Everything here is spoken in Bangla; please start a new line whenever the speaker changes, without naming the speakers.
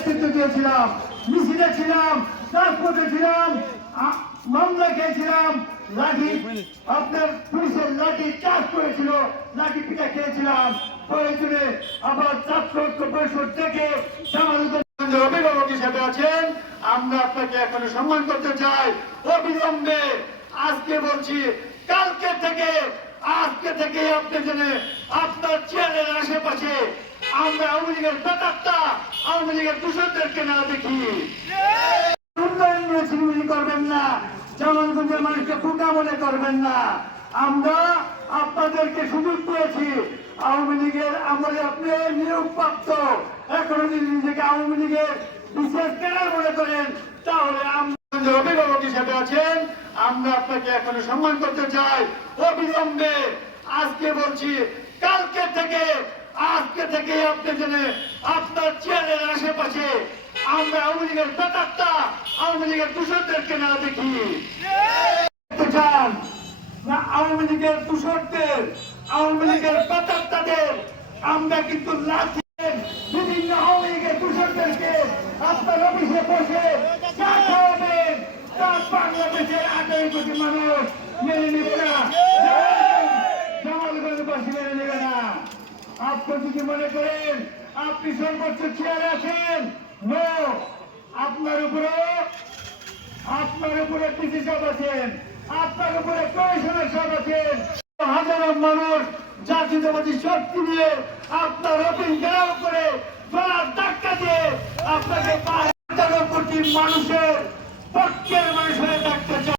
নেতৃত্ব দিয়েছিলাম, মিছিলে ছিলাম, রাজপথে ছিলাম মামলা খেয়েছিলাম, লাঠি আপনার পুলিশের লাঠি চাষ করেছিল, লাঠি পিঠা খেয়েছিলাম। প্রয়োজনে আবার পরিষদ থেকে অভিভাবক হিসেবে আছেন। আমরা আপনাকে সম্মান করতে চাই। অবিলম্বে আজকে বলছি, কালকে থেকে, আজকে থেকে আপনি জেনে আপনার চেয়ারের আশেপাশে আমরা আওয়ামী লীগের বেতারটা আওয়ামী লীগের দূষণদেরকে না দেখি। করবেন না, জামালগঞ্জের মানুষকে ফুটা মনে করবেন না। আমরা আপনাদেরকে সুযোগ দিয়েছি আওয়ামী লীগের আমলে আপনি নিয়োগপ্রাপ্ত এখনও যদি নিজেকে আওয়ামী লীগের বিশেষ ক্যাডার মনে করেন, তাহলে আমরা অভিভাবক হিসেবে আছেন, আমরা আপনাকে এখনও সম্মান করতে চাই। অবিলম্বে আজকে বলছি আজকে থেকে আপনি জেনে আপনার চেয়ারের আশেপাশে আমরা আওয়ামী লীগের বেতারটা, আওয়ামী লীগের দূষণদেরকে না দেখি। চান না আওয়ামী লীগের দূষণদের, আওয়ামী লীগের বেতারটাদের? আমরা কিন্তু লাঠি বিভিন্ন আওয়ামী লীগের দূষণদেরকে আপনার অফিসে বসে চা খাওয়াবেন। তা বাংলাদেশের আঠারো কোটি মানুষ মেনে নেবে না জামালগঞ্জবাসী মেনে নেবে না আপনি যদি মনে করেন, আপনি সর্বোচ্চ চেয়ারে আছেন। আপনার উপরে আপনার উপরে পিসি সব আছেন, আপনার উপরে কমিশনার সব আছেন। হাজারো মানুষ জাতীয়তাবাদী শক্তি নিয়ে আপনার অফিস ঘেরাও করে গলার ধাক্কা দিয়ে আপনাকে হাজারো কোটি মানুষের পক্ষের মানুষের চায়।